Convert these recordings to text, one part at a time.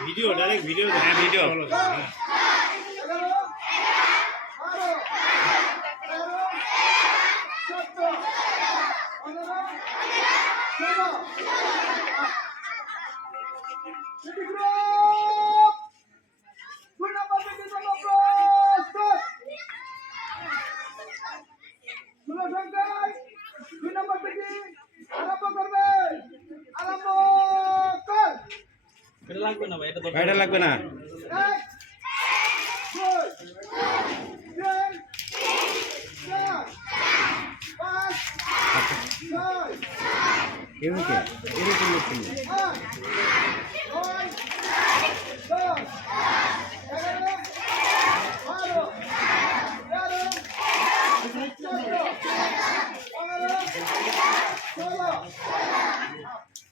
Video direct video হ্যাঁ, video. এটা লাগবে না ভাই এটা এটা লাগবে না। এরকম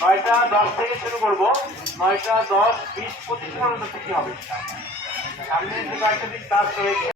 নয়টা দশ থেকে শুরু করব। নয়টা দশ, বিশ, পঁচিশ পর্যন্ত ছুটি হবে। সামনে যে কয়েকটা দিন কাজ রয়েছে